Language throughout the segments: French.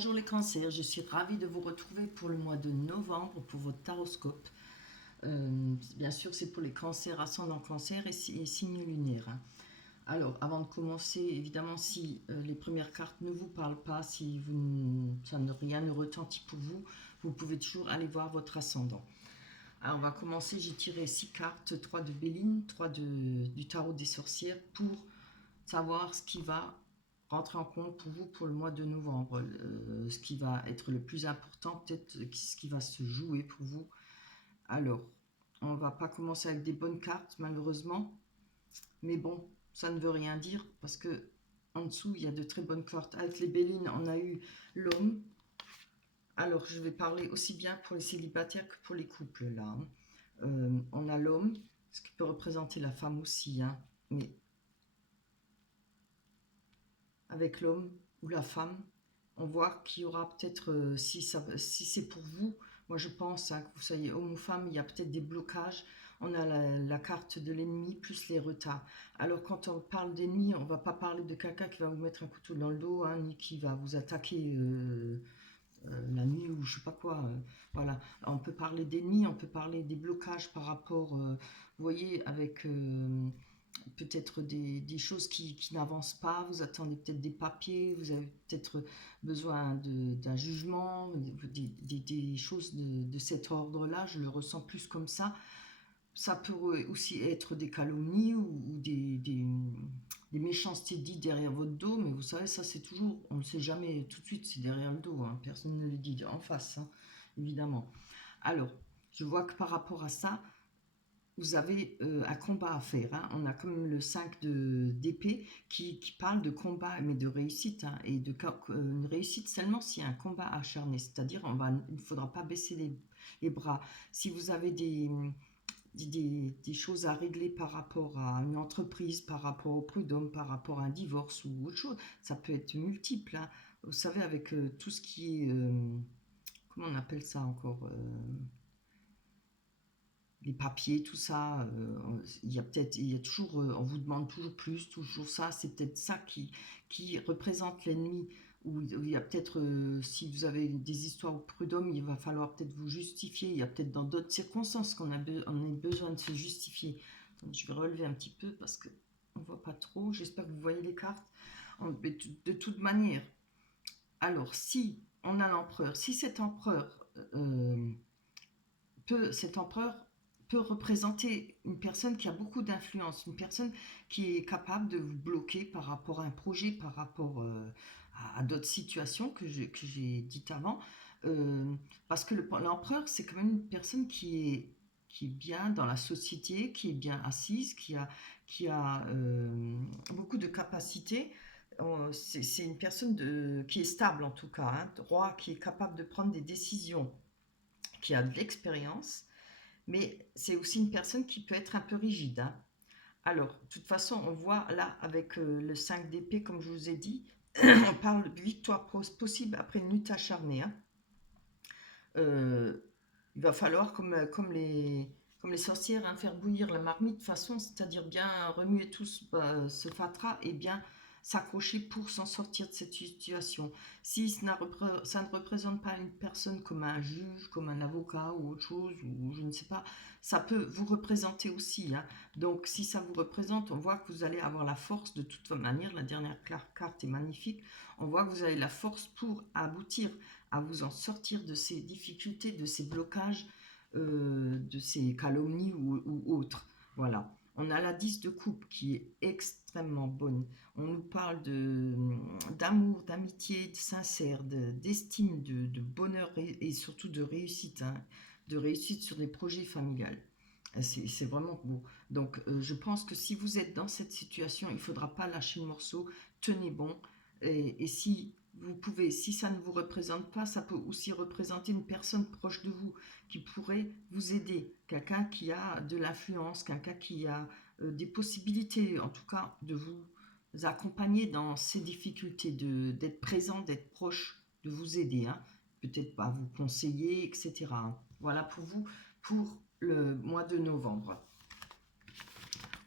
Bonjour les cancers, je suis ravie de vous retrouver pour le mois de novembre pour votre taroscope. Bien sûr, c'est pour les cancers, ascendant cancer et signes lunaires. Alors, avant de commencer, évidemment, si les premières cartes ne vous parlent pas, si rien ne retentit pour vous, vous pouvez toujours aller voir votre ascendant. Alors, on va commencer, j'ai tiré 6 cartes, 3 de Béline, 3 du tarot des sorcières, pour savoir ce qui va rentrer en compte pour vous pour le mois de novembre, ce qui va être le plus important, peut-être ce qui va se jouer pour vous. Alors, on va pas commencer avec des bonnes cartes, malheureusement, mais bon, ça ne veut rien dire, parce que en dessous, il y a de très bonnes cartes. Avec les Bélines, on a eu l'homme. Alors, je vais parler aussi bien pour les célibataires que pour les couples, là. On a l'homme, ce qui peut représenter la femme aussi, hein, mais avec l'homme ou la femme, on voit qu'il y aura peut-être, si c'est pour vous, moi je pense hein, que vous soyez homme ou femme, il y a peut-être des blocages. On a la carte de l'ennemi plus les retards. Alors quand on parle d'ennemi, on ne va pas parler de quelqu'un qui va vous mettre un couteau dans le dos, hein, ni qui va vous attaquer la nuit ou je sais pas quoi. Voilà, on peut parler d'ennemis, on peut parler des blocages par rapport, vous voyez, avec peut-être des choses qui n'avancent pas, vous attendez peut-être des papiers, vous avez peut-être besoin d'un jugement, des choses de cet ordre-là, je le ressens plus comme ça. Ça peut aussi être des calomnies ou des méchancetés dites derrière votre dos, mais vous savez, ça c'est toujours, on ne le sait jamais tout de suite, c'est derrière le dos, hein, personne ne le dit en face, hein, évidemment. Alors, je vois que par rapport à ça, vous avez un combat à faire. Hein. On a comme le 5 d'épée qui parle de combat, mais de réussite. Hein, et une réussite seulement s'il y a un combat acharné. C'est-à-dire, il ne faudra pas baisser les bras. Si vous avez des choses à régler par rapport à une entreprise, par rapport au prud'homme, par rapport à un divorce ou autre chose, ça peut être multiple. Hein. Vous savez, avec tout ce qui est... comment on appelle ça encore les papiers, tout ça, il y a toujours, on vous demande toujours plus, toujours ça, c'est peut-être ça qui représente l'ennemi, ou il y a peut-être, si vous avez des histoires au prud'homme, il va falloir peut-être vous justifier, il y a peut-être dans d'autres circonstances qu'on on a besoin de se justifier. Donc, je vais relever un petit peu parce que on voit pas trop, j'espère que vous voyez les cartes. De toute manière, alors si on a l'empereur, si cet empereur peut représenter une personne qui a beaucoup d'influence, une personne qui est capable de vous bloquer par rapport à un projet, par rapport à d'autres situations que j'ai dites avant. Parce que l'empereur, c'est quand même une personne qui est bien dans la société, qui est bien assise, qui a beaucoup de capacités. C'est une personne qui est stable en tout cas, hein, roi qui est capable de prendre des décisions, qui a de l'expérience, mais c'est aussi une personne qui peut être un peu rigide. Hein. Alors, de toute façon, on voit là avec le 5 d'épée, comme je vous ai dit, on parle de victoire possible après une lutte acharnée. Hein. Il va falloir, comme les sorcières, hein, faire bouillir la marmite de façon, c'est-à-dire bien remuer tout ce fatras et bien s'accrocher pour s'en sortir de cette situation. Si ça ne représente pas une personne comme un juge, comme un avocat ou autre chose, ou je ne sais pas, ça peut vous représenter aussi. Hein. Donc si ça vous représente, on voit que vous allez avoir la force de toute manière. La dernière carte est magnifique. On voit que vous avez la force pour aboutir à vous en sortir de ces difficultés, de ces blocages, de ces calomnies ou autres. Voilà. On a la 10 de coupe qui est extrêmement bonne. On nous parle d'amour, d'amitié, de sincère, d'estime, de bonheur et surtout de réussite. Hein, de réussite sur des projets familiales. C'est vraiment beau. Donc, je pense que si vous êtes dans cette situation, il ne faudra pas lâcher le morceau. Tenez bon. Et si vous pouvez, si ça ne vous représente pas, ça peut aussi représenter une personne proche de vous qui pourrait vous aider. Quelqu'un qui a de l'influence, quelqu'un qui a des possibilités, en tout cas, de vous accompagner dans ces difficultés, d'être présent, d'être proche, de vous aider. Hein. Peut-être pas vous conseiller, etc. Voilà pour vous, pour le mois de novembre.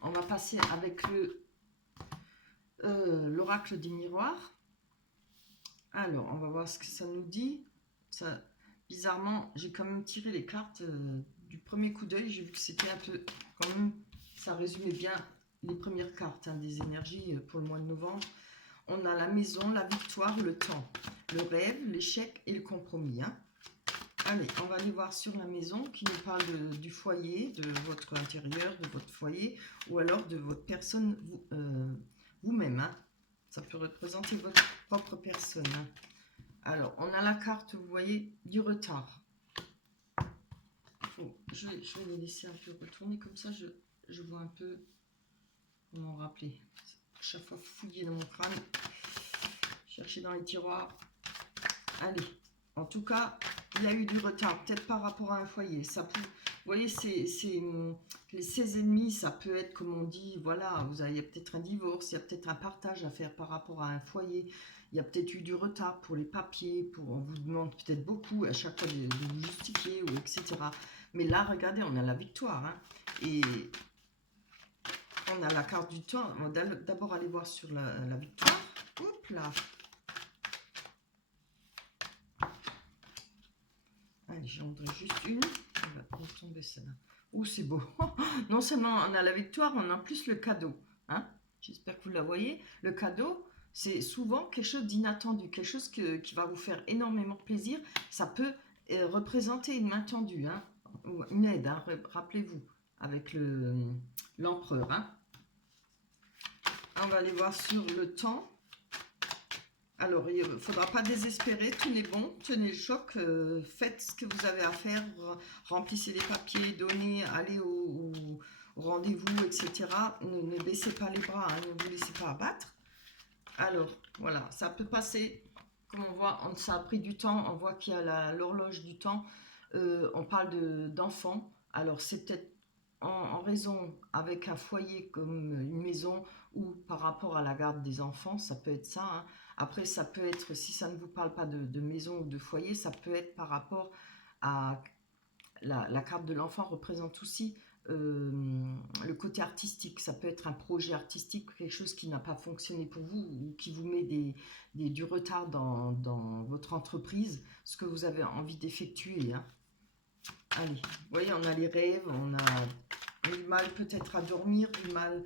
On va passer avec l'oracle des miroirs. Alors, on va voir ce que ça nous dit. Ça, bizarrement, j'ai quand même tiré les cartes du premier coup d'œil. J'ai vu que c'était un peu, quand même, ça résumait bien les premières cartes hein, des énergies pour le mois de novembre. On a la maison, la victoire, le temps, le rêve, l'échec et le compromis. Hein. Allez, on va aller voir sur la maison qui nous parle du foyer, de votre intérieur, de votre foyer, ou alors de votre personne vous-même. Hein. Ça peut représenter votre propre personne. Hein. Alors, on a la carte, vous voyez, du retard. Oh, je vais les laisser un peu retourner, comme ça je vois un peu comment rappeler. Chaque fois fouiller dans mon crâne, chercher dans les tiroirs. Allez, en tout cas, il y a eu du retard, peut-être par rapport à un foyer. Ça peut, vous voyez, les 16 ennemis, ça peut être, comme on dit, voilà, il y a peut-être un divorce, il y a peut-être un partage à faire par rapport à un foyer. Il y a peut-être eu du retard pour les papiers, on vous demande peut-être beaucoup à chaque fois de vous justifier, ou etc. Mais là, regardez, on a la victoire. Hein, et on a la carte du temps. On va d'abord aller voir sur la victoire. Hop là. Allez, j'en voudrais juste une. On va retomber celle-là. Oh, c'est beau. Non seulement on a la victoire, on a en plus le cadeau. Hein, j'espère que vous la voyez. Le cadeau, c'est souvent quelque chose d'inattendu, quelque chose qui va vous faire énormément plaisir. Ça peut représenter une main tendue, hein, ou une aide, hein, rappelez-vous, avec l'empereur. Hein. On va aller voir sur le temps. Alors, il ne faudra pas désespérer, tenez bon, tenez le choc, faites ce que vous avez à faire, remplissez les papiers, donnez, allez au rendez-vous, etc. Ne baissez pas les bras, hein, ne vous laissez pas abattre. Alors, voilà, ça peut passer, comme on voit, ça a pris du temps, on voit qu'il y a l'horloge du temps, on parle d'enfants, alors c'est peut-être en raison avec un foyer comme une maison ou par rapport à la garde des enfants, ça peut être ça. Hein. Après, ça peut être, si ça ne vous parle pas de maison ou de foyer, ça peut être par rapport à la carte de l'enfant représente aussi le côté artistique. Ça peut être un projet artistique, quelque chose qui n'a pas fonctionné pour vous ou qui vous met du retard dans votre entreprise, ce que vous avez envie d'effectuer. Hein. Allez, vous voyez, on a les rêves, on a du mal peut-être à dormir, du mal...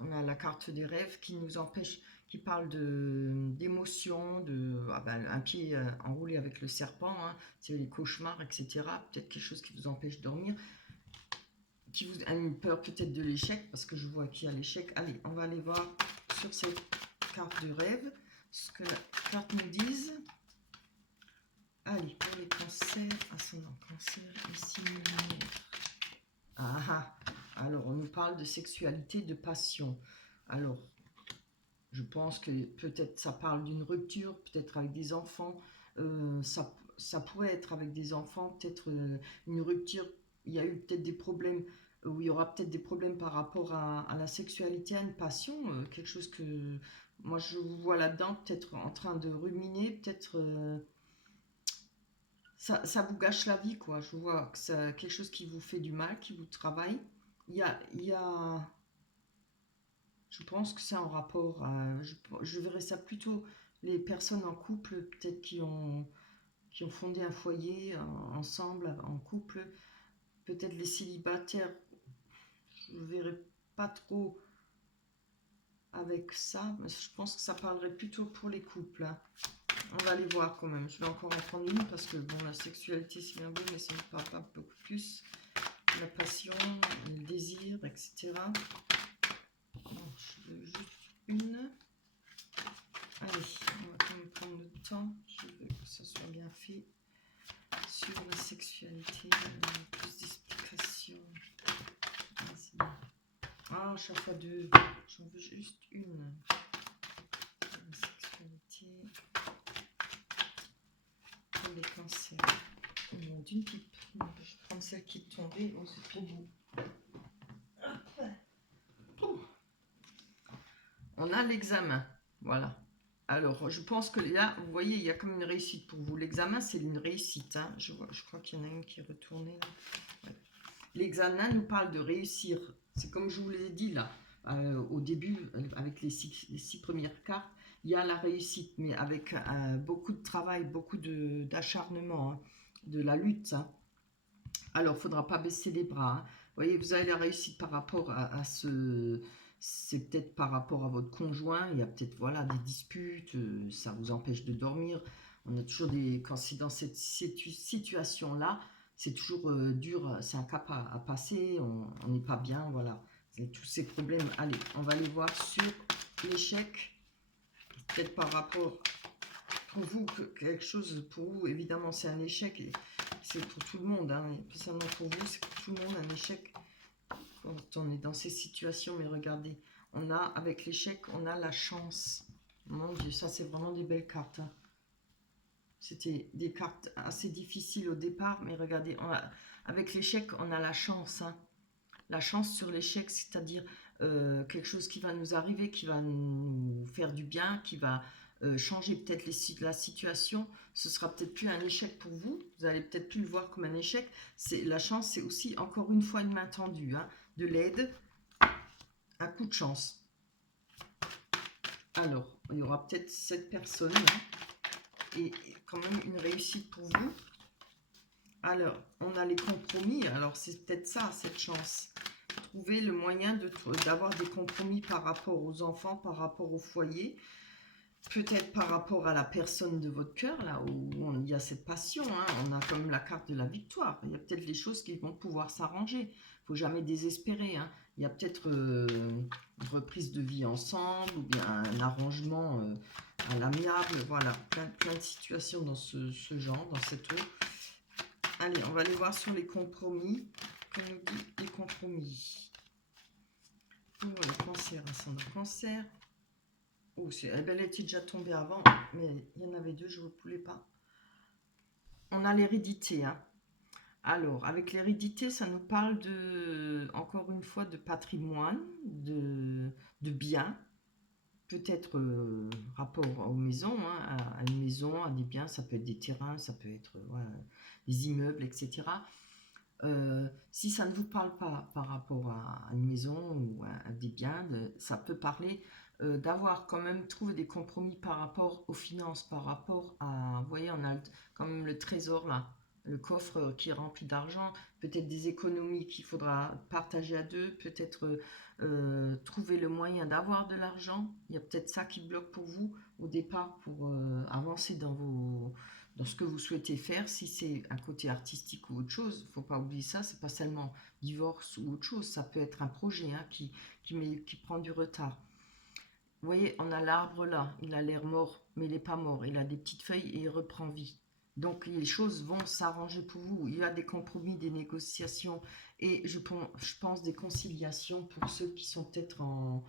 on a la carte des rêves qui nous empêche, qui parle d'émotions, un pied enroulé avec le serpent, hein, c'est les cauchemars, etc. Peut-être quelque chose qui vous empêche de dormir, qui vous a une peur peut-être de l'échec, parce que je vois qu'il y a l'échec. Allez, on va aller voir sur cette carte de rêve ce que la carte nous dise. Allez, pour les cancers, ascendant cancer, ici, alors on nous parle de sexualité, de passion. Alors, je pense que peut-être ça parle d'une rupture, peut-être avec des enfants. Ça pourrait être avec des enfants, peut-être une rupture. Il y a eu peut-être des problèmes, où il y aura peut-être des problèmes par rapport à la sexualité, à une passion, quelque chose que moi je vous vois là-dedans, peut-être en train de ruminer, peut-être ça vous gâche la vie, quoi. Je vois que c'est quelque chose qui vous fait du mal, qui vous travaille. Il y a Je pense que c'est en rapport à... Je verrais ça plutôt les personnes en couple, peut-être qui ont fondé un foyer ensemble, en couple. Peut-être les célibataires, je ne verrais pas trop avec ça. Mais je pense que ça parlerait plutôt pour les couples. Hein. On va aller voir quand même. Je vais encore en prendre une parce que bon, la sexualité c'est bien beau, mais ça ne parle pas beaucoup plus. La passion, le désir, etc. Bon, je veux juste une. Allez, on va quand même prendre le temps. Je veux que ça soit bien fait sur la sexualité. Plus d'explications. Ah, chaque fois deux. J'en veux juste une. La sexualité. Pour les cancers. Non, d'une pipe. Non, je vais prendre celle qui est tombée. Oh, c'est trop beau. On a l'examen. Voilà. Alors, je pense que là, vous voyez, il y a comme une réussite pour vous. L'examen, c'est une réussite. Hein. Je crois qu'il y en a une qui est retournée. Ouais. L'examen nous parle de réussir. C'est comme je vous l'ai dit là, au début, avec les six premières cartes. il y a la réussite, mais avec beaucoup de travail, beaucoup d'acharnement, hein, de la lutte. Hein. Alors, il ne faudra pas baisser les bras. Hein. Vous voyez, vous avez la réussite par rapport à ce... C'est peut-être par rapport à votre conjoint. Il y a peut-être voilà, des disputes, ça vous empêche de dormir. On a toujours des... Quand c'est dans cette situation-là, c'est toujours dur, c'est un cap à passer, on n'est pas bien, voilà. Et tous ces problèmes, allez, on va les voir sur l'échec. Peut-être par rapport pour vous, quelque chose pour vous, évidemment c'est un échec, c'est pour tout le monde, hein, pas seulement pour vous, c'est pour tout le monde un échec quand on est dans ces situations. Mais regardez, on a, avec l'échec, on a la chance. Mon Dieu, ça c'est vraiment des belles cartes. Hein. C'était des cartes assez difficiles au départ, mais regardez, avec l'échec, on a la chance. Hein. La chance sur l'échec, c'est-à-dire quelque chose qui va nous arriver, qui va nous faire du bien, qui va changer peut-être la situation. Ce sera peut-être plus un échec pour vous. Vous allez peut-être plus le voir comme un échec. La chance, c'est aussi encore une fois une main tendue, hein, de l'aide, un coup de chance. Alors, il y aura peut-être cette personne et quand même une réussite pour vous. Alors, on a les compromis. Alors, c'est peut-être ça, cette chance. Trouver le moyen d'avoir des compromis par rapport aux enfants, par rapport au foyer, peut-être par rapport à la personne de votre cœur, là où il y a cette passion. Hein, on a comme la carte de la victoire. Il y a peut-être des choses qui vont pouvoir s'arranger. Il ne faut jamais désespérer. Hein. Il y a peut-être une reprise de vie ensemble ou bien un arrangement à l'amiable. Voilà, plein de situations dans ce genre, dans cette eau. Allez, on va aller voir sur les compromis. Que nous dit les compromis pour le cancer, ascendant cancer. Oh, elle était déjà tombée avant, mais il y en avait deux, je ne vous voulais pas. On a l'hérédité. Hein. Alors, avec l'hérédité, ça nous parle encore une fois, de patrimoine, de biens. Peut-être rapport aux maisons, hein, à une maison, à des biens, ça peut être des terrains, ça peut être des immeubles, etc. Si ça ne vous parle pas par rapport à une maison ou à des biens, ça peut parler d'avoir quand même trouvé des compromis par rapport aux finances, par rapport à, vous voyez, on a quand même le trésor là, le coffre qui est rempli d'argent, peut-être des économies qu'il faudra partager à deux, peut-être trouver le moyen d'avoir de l'argent. Il y a peut-être ça qui bloque pour vous au départ pour avancer dans ce que vous souhaitez faire. Si c'est un côté artistique ou autre chose, il ne faut pas oublier ça, c'est pas seulement divorce ou autre chose, ça peut être un projet hein, qui prend du retard. Vous voyez, on a l'arbre là, il a l'air mort, mais il n'est pas mort, il a des petites feuilles et il reprend vie. Donc les choses vont s'arranger pour vous. Il y a des compromis, des négociations et je pense des conciliations pour ceux qui sont peut-être en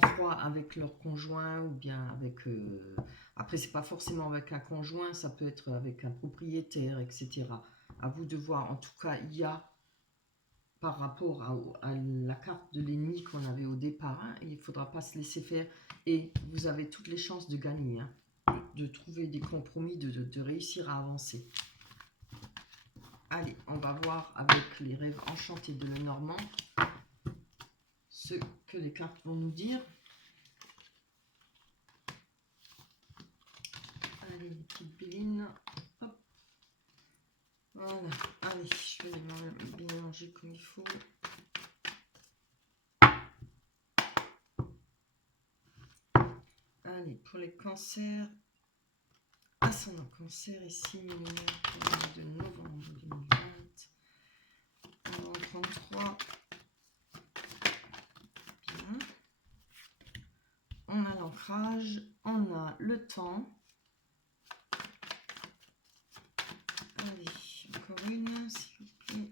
froid avec leur conjoint ou bien avec... Après, c'est pas forcément avec un conjoint, ça peut être avec un propriétaire, etc. À vous de voir. En tout cas, il y a par rapport à la carte de l'ennemi qu'on avait au départ, hein, il ne faudra pas se laisser faire et vous avez toutes les chances de gagner, hein, de trouver des compromis, de réussir à avancer. Allez, on va voir avec les rêves enchantés de Lenormand ce que les cartes vont nous dire. Allez, les petites bélines. Hop. Voilà. Allez, je vais les mélanger comme il faut. Allez, pour les cancers, ascendant cancer, ici, le mois de novembre 2020. On va en prendre 3. Bien. On a l'ancrage, on a le temps. Allez, encore une, s'il vous plaît.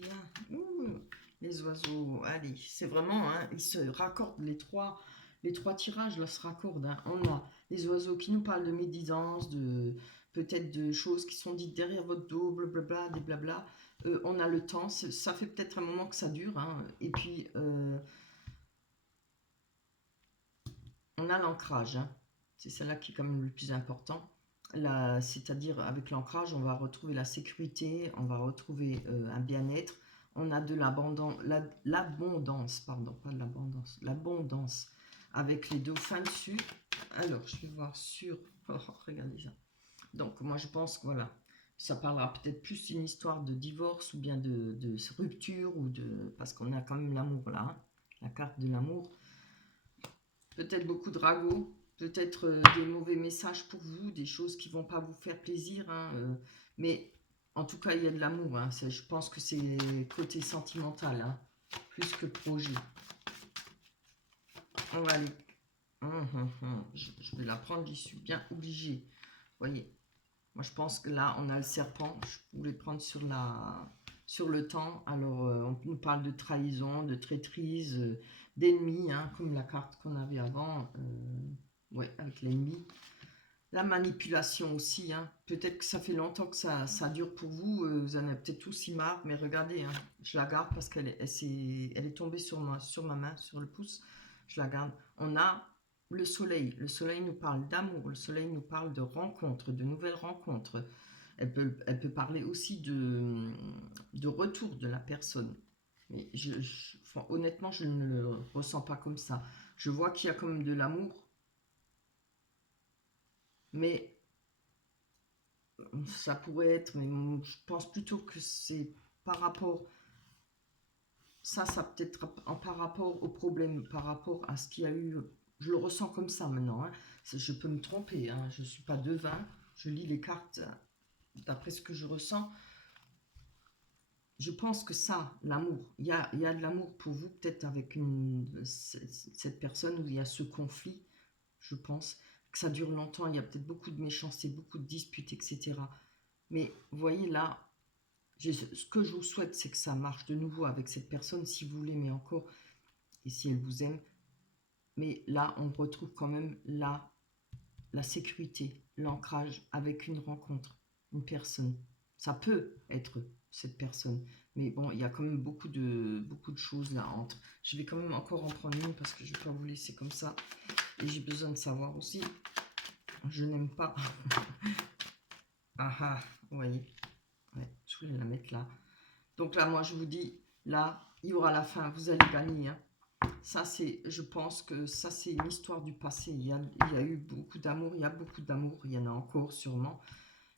Bien. Ouh, les oiseaux, allez, c'est vraiment, hein, ils se raccordent, les trois tirages là se raccordent. Hein. On a les oiseaux qui nous parlent de médisance, peut-être de choses qui sont dites derrière votre dos, blablabla, des blabla. On a le temps, ça fait peut-être un moment que ça dure. Hein. Et puis, on a l'ancrage. Hein. C'est celle-là qui est quand même le plus important. C'est-à-dire avec l'ancrage, on va retrouver la sécurité, on va retrouver un bien-être. On a de l'abondance, pardon, pas de l'abondance, l'abondance avec les dauphins dessus. Alors, je vais voir sur... Oh, regardez ça. Donc, moi, je pense que voilà, ça parlera peut-être plus d'une histoire de divorce ou bien de rupture ou de... Parce qu'on a quand même l'amour là, hein, la carte de l'amour. Peut-être beaucoup de ragots, peut-être des mauvais messages pour vous, des choses qui vont pas vous faire plaisir, hein, mais en tout cas, il y a de l'amour. Hein, je pense que c'est côté sentimental, hein, plus que projet. On va aller... Je vais la prendre, j'y suis bien obligée. Vous voyez, moi je pense que là, on a le serpent. Je voulais prendre sur le temps. Alors, on nous parle de trahison, de traîtrise, d'ennemis, hein, comme la carte qu'on avait avant. Ouais, avec l'ennemi. La manipulation aussi, hein. Peut-être que ça fait longtemps que ça dure pour vous. Vous en avez peut-être aussi marre, mais regardez, hein, je la garde parce elle est tombée sur ma main, sur le pouce. Je la garde. On a le soleil. Le soleil nous parle d'amour. Le soleil nous parle de rencontres, de nouvelles rencontres. Elle peut parler aussi de retour de la personne. Mais enfin, honnêtement, je ne le ressens pas comme ça. Je vois qu'il y a quand même de l'amour, mais ça pourrait être, mais je pense plutôt que c'est par rapport, ça peut être par rapport au problème, par rapport à ce qu'il y a eu, je le ressens comme ça maintenant, hein. Je peux me tromper, hein, je ne suis pas devin, je lis les cartes d'après ce que je ressens. Je pense que ça, l'amour, il y a de l'amour pour vous, peut-être avec cette personne où il y a ce conflit, je pense, que ça dure longtemps, il y a peut-être beaucoup de méchanceté, beaucoup de disputes, etc. Mais vous voyez là, ce que je vous souhaite, c'est que ça marche de nouveau avec cette personne, si vous l'aimez encore, et si elle vous aime. Mais là, on retrouve quand même la sécurité, l'ancrage avec une rencontre, une personne. Ça peut être cette personne. Mais bon, il y a quand même beaucoup de choses là entre. Je vais quand même encore en prendre une parce que je ne vais pas vous laisser comme ça. Et j'ai besoin de savoir aussi. Je n'aime pas. Ah ah, vous voyez. Ouais, je voulais la mettre là. Donc là, moi, je vous dis, là, il y aura la fin, vous allez gagner, hein. Ça, je pense que ça, c'est une histoire du passé. Il y a eu beaucoup d'amour, il y a beaucoup d'amour, il y en a encore sûrement.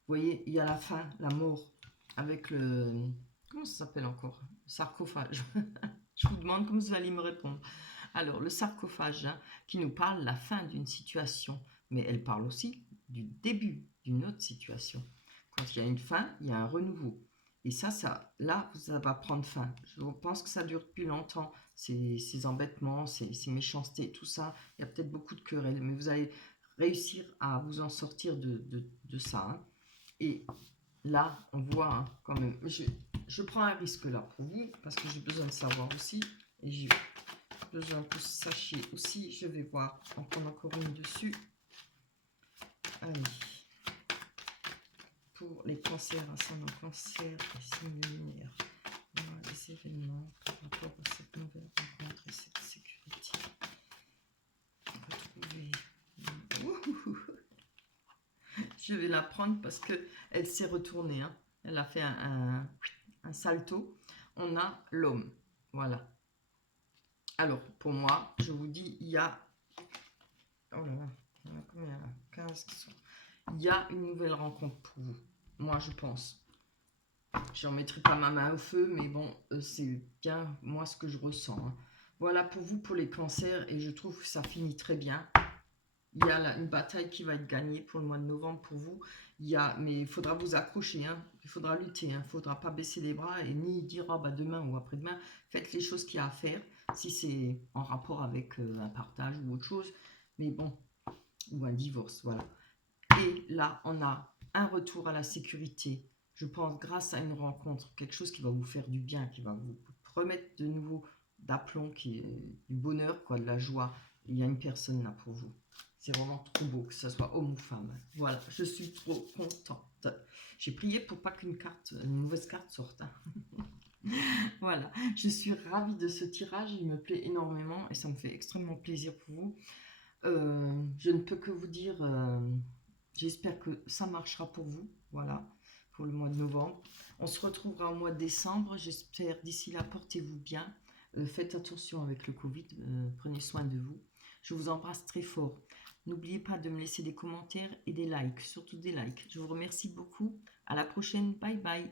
Vous voyez, il y a la fin, la mort, avec le... Comment ça s'appelle encore? Sarcophage. Je vous demande comment vous allez me répondre. Alors, le sarcophage, hein, qui nous parle de la fin d'une situation, mais elle parle aussi du début d'une autre situation. Quand il y a une fin, il y a un renouveau. Et là, ça va prendre fin. Je pense que ça dure depuis longtemps, ces embêtements, ces méchancetés, tout ça. Il y a peut-être beaucoup de querelles, mais vous allez réussir à vous en sortir de ça, hein. Et là, on voit, hein, quand même, je prends un risque là pour vous, parce que j'ai besoin de savoir aussi. Et j'ai besoin que vous sachiez aussi. Je vais voir, en prendre encore une dessus. Allez. Pour les cancers, ascendant cancer et signes lunaires. Voilà les événements par rapport à cette nouvelle rencontre et cette sécurité. Retrouver. Je vais la prendre parce que elle s'est retournée, hein. Elle a fait un salto. On a l'homme. Voilà. Alors, pour moi, je vous dis, il y a... Oh là là, il y en a combien là? 15 qui sont... Il y a une nouvelle rencontre pour vous. Moi, je pense. Je n'en mettrai pas ma main au feu, mais bon, c'est bien moi ce que je ressens, hein. Voilà pour vous, pour les cancers, et je trouve que ça finit très bien. Il y a là une bataille qui va être gagnée pour le mois de novembre pour vous. Mais il faudra vous accrocher, hein. Il faudra lutter, hein. Il ne faudra pas baisser les bras et ni dire oh, bah, demain ou après-demain. Faites les choses qu'il y a à faire, si c'est en rapport avec un partage ou autre chose. Mais bon, ou un divorce, voilà. Et là, on a un retour à la sécurité. Je pense grâce à une rencontre, quelque chose qui va vous faire du bien, qui va vous remettre de nouveau d'aplomb, qui est du bonheur, quoi, de la joie. Il y a une personne là pour vous. C'est vraiment trop beau, que ce soit homme ou femme. Voilà, je suis trop contente. J'ai prié pour pas qu'une mauvaise carte sorte, hein. Voilà, je suis ravie de ce tirage, il me plaît énormément et ça me fait extrêmement plaisir pour vous. Je ne peux que vous dire, j'espère que ça marchera pour vous, voilà, pour le mois de novembre. On se retrouvera au mois de décembre, j'espère d'ici là, portez-vous bien. Faites attention avec le Covid, prenez soin de vous. Je vous embrasse très fort. N'oubliez pas de me laisser des commentaires et des likes, surtout des likes. Je vous remercie beaucoup. À la prochaine. Bye bye.